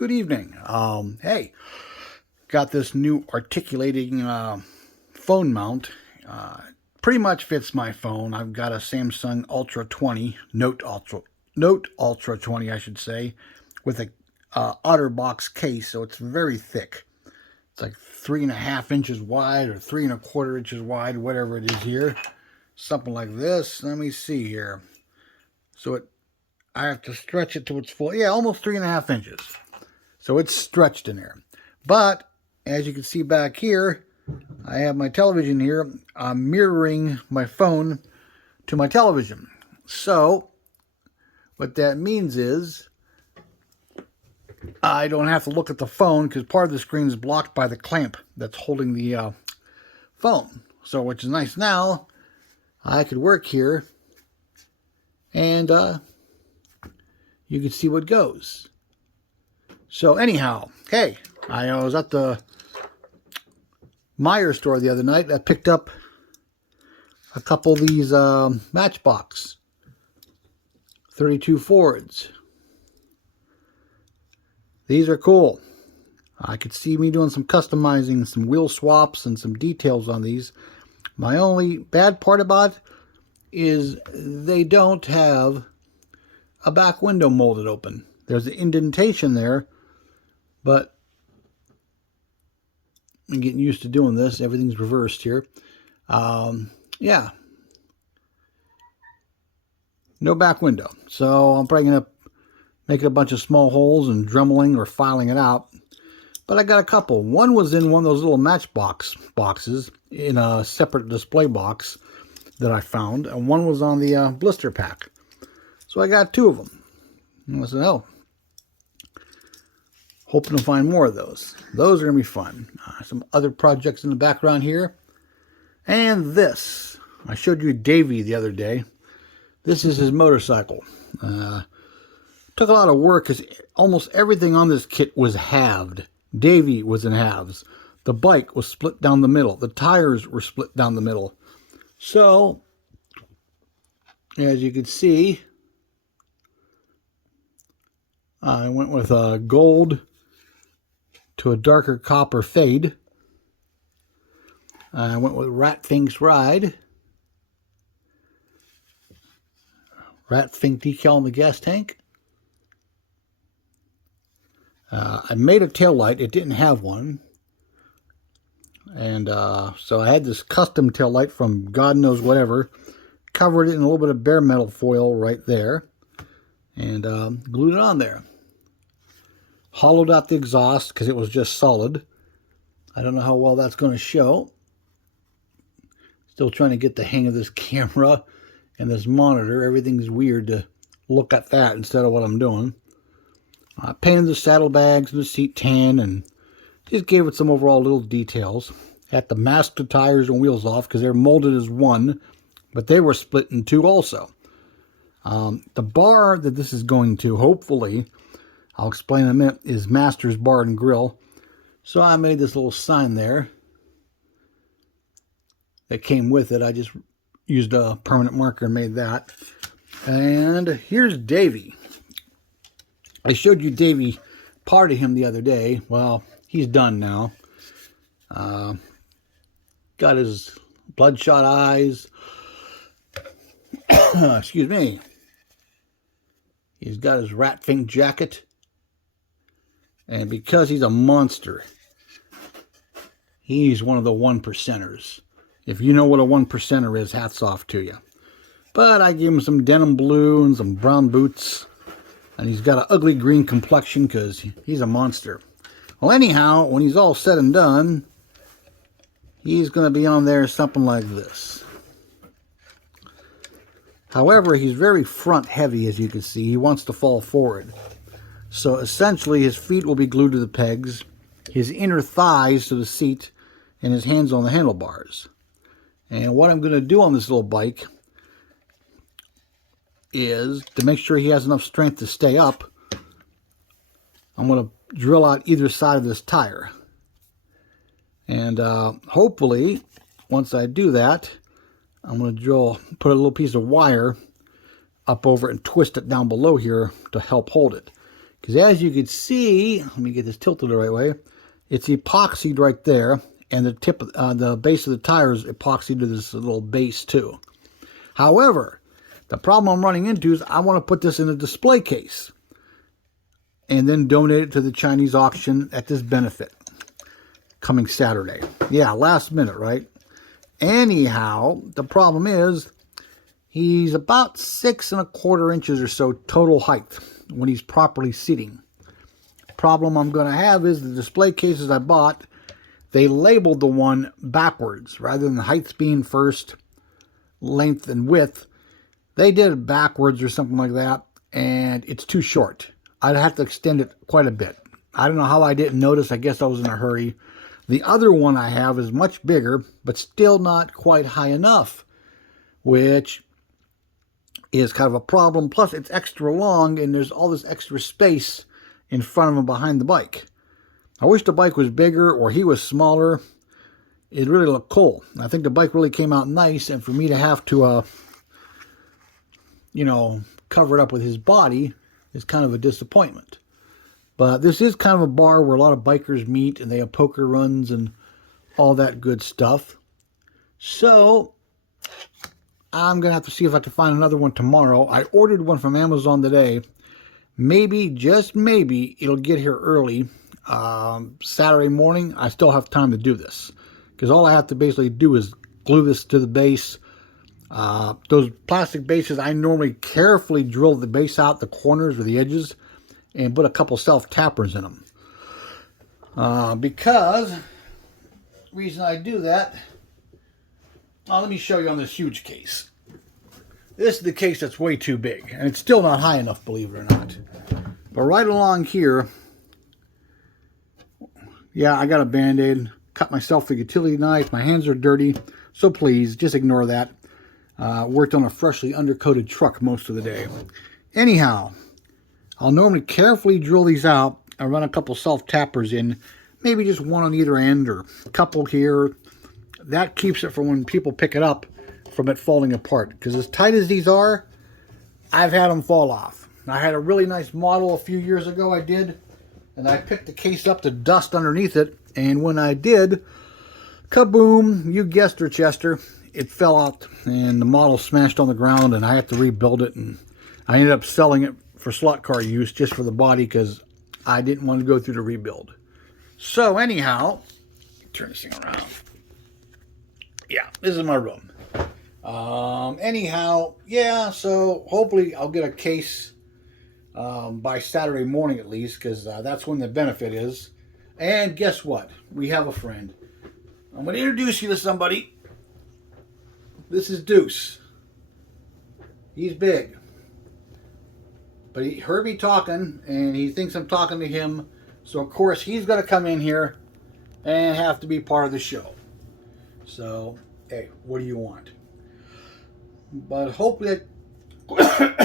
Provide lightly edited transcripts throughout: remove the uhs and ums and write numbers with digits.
Good evening. Hey, got this new articulating phone mount. Pretty much fits my phone. I've got a Samsung Ultra 20, Note Ultra 20, I should say, with a OtterBox case, so it's very thick. It's like 3.5 inches wide or 3.25 inches wide, whatever it is here. Something like this. Let me see here. So I have to stretch it to its full. Yeah, almost 3.5 inches. So it's stretched in there. But as you can see back here, I have my television here. I'm mirroring my phone to my television. So what that means is I don't have to look at the phone because part of the screen is blocked by the clamp that's holding the phone. So which is nice. Now I could work here and you can see what goes. So anyhow, hey, I was at the Meijer store the other night. I picked up a couple of these Matchbox 32 Fords. These are cool. I could see me doing some customizing, some wheel swaps, and some details on these. My only bad part about it is they don't have a back window molded open. There's an indentation there, but I'm getting used to doing this. Everything's reversed here. Yeah. No back window. So I'm probably going to make a bunch of small holes and dremeling or filing it out. But I got a couple. One was in one of those little Matchbox boxes in a separate display box that I found. And one was on the blister pack. So I got two of them. And I said, oh, hoping to find more of those. Those are going to be fun. Some other projects in the background here. And this. I showed you Davey the other day. This is his motorcycle. Took a lot of work because almost everything on this kit was halved. Davey was in halves. The bike was split down the middle. The tires were split down the middle. So, as you can see, I went with a gold to a darker copper fade. I went with Ratfink's Ride. Ratfink decal on the gas tank. I made a taillight. It didn't have one. And so I had this custom taillight from God knows whatever. Covered it in a little bit of bare metal foil right there. And glued it on there. Hollowed out the exhaust because it was just solid. I don't know how well that's going to show. Still trying to get the hang of this camera and this monitor. Everything's weird to look at that instead of what I'm doing. I painted the saddlebags and the seat tan and just gave it some overall little details. Had to mask the tires and wheels off because they're molded as one, but they were split in two also. The bar that this is going to, hopefully, I'll explain in a minute, is Master's Bar and Grill. So I made this little sign there that came with it. I just used a permanent marker and made that. And here's Davey. I showed you Davey, part of him the other day. Well, he's done now. Got his bloodshot eyes. Excuse me. He's got his Ratfink jacket. And because he's a monster, he's one of the 1%ers. If you know what a 1%er is, hats off to you. But I gave him some denim blue and some brown boots. And he's got an ugly green complexion because he's a monster. Well, anyhow, when he's all said and done, he's going to be on there something like this. However, he's very front heavy, as you can see. He wants to fall forward. So essentially, his feet will be glued to the pegs, his inner thighs to the seat, and his hands on the handlebars. And what I'm going to do on this little bike is, to make sure he has enough strength to stay up, I'm going to drill out either side of this tire. And hopefully, once I do that, I'm going to put a little piece of wire up over it and twist it down below here to help hold it. Because as you can see, let me get this tilted the right way, it's epoxied right there, and the tip, the base of the tire is epoxied to this little base too. However, the problem I'm running into is I want to put this in a display case and then donate it to the Chinese auction at this benefit coming Saturday. Yeah, last minute, right? Anyhow, the problem is he's about 6 1/4 inches or so total height when he's properly seating. Problem I'm going to have is the display cases I bought, they labeled the one backwards rather than the heights being first, length and width. They did it backwards or something like that, and it's too short. I'd have to extend it quite a bit. I don't know how I didn't notice. I guess I was in a hurry. The other one I have is much bigger, but still not quite high enough, which is kind of a problem. Plus, it's extra long, and there's all this extra space in front of and behind the bike. I wish the bike was bigger or he was smaller. It really looked cool. I think the bike really came out nice, and for me to have to, cover it up with his body is kind of a disappointment. But this is kind of a bar where a lot of bikers meet, and they have poker runs and all that good stuff. So I'm going to have to see if I can find another one tomorrow. I ordered one from Amazon today. Maybe, just maybe, it'll get here early. Saturday morning, I still have time to do this. Because all I have to basically do is glue this to the base. Those plastic bases, I normally carefully drill the base out, the corners or the edges, and put a couple self-tappers in them. Because, the reason I do that, let me show you on this huge case. This is the case that's way too big, and it's still not high enough, believe it or not. But right along here, yeah, I got a Band-Aid, cut myself with a utility knife, my hands are dirty, so please, just ignore that. Worked on a freshly undercoated truck most of the day. Anyhow, I'll normally carefully drill these out and run a couple self-tappers in, maybe just one on either end or a couple here. That keeps it from when people pick it up from it falling apart. Because as tight as these are, I've had them fall off. I had a really nice model a few years ago I did, and I picked the case up to dust underneath it, and when I did, kaboom, you guessed her, Chester, it fell out, and the model smashed on the ground, and I had to rebuild it, and I ended up selling it for slot car use just for the body because I didn't want to go through the rebuild. So anyhow, turn this thing around. Yeah, this is my room. Anyhow, yeah, so hopefully I'll get a case by Saturday morning at least, because that's when the benefit is. And guess what? We have a friend. I'm going to introduce you to somebody. This is Deuce. He's big. But he heard me talking, and he thinks I'm talking to him. So, of course, he's going to come in here and have to be part of the show. So, hey, what do you want? But hopefully,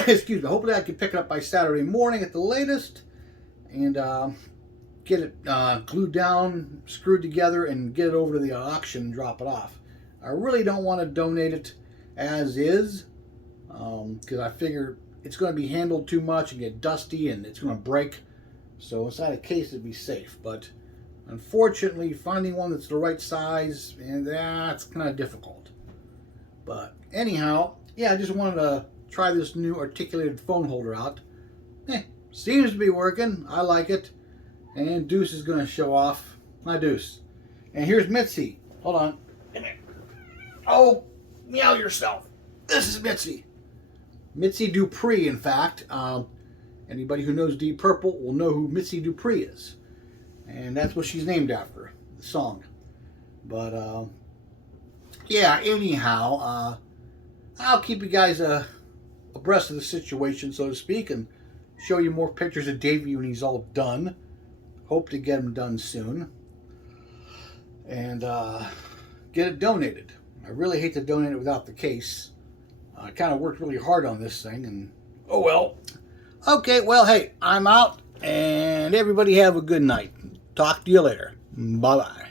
excuse me, hopefully I can pick it up by Saturday morning at the latest. And get it glued down, screwed together, and get it over to the auction and drop it off. I really don't want to donate it as is, because I figure it's going to be handled too much and get dusty and it's going to break. So inside a case it'd be safe. But unfortunately, finding one that's the right size, and that's kind of difficult. But anyhow, yeah, I just wanted to try this new articulated phone holder out. Seems to be working. I like it. And Deuce is going to show off. Hi, Deuce. And here's Mitzi. Hold on. Oh, meow yourself. This is Mitzi. Mitzi Dupree, in fact. Anybody who knows Deep Purple will know who Mitzi Dupree is. And that's what she's named after, the song. But, yeah, anyhow, I'll keep you guys abreast of the situation, so to speak, and show you more pictures of Davey when he's all done. Hope to get him done soon. And get it donated. I really hate to donate it without the case. I kind of worked really hard on this thing, and oh well. Okay, well, hey, I'm out, and everybody have a good night. Talk to you later. Bye-bye.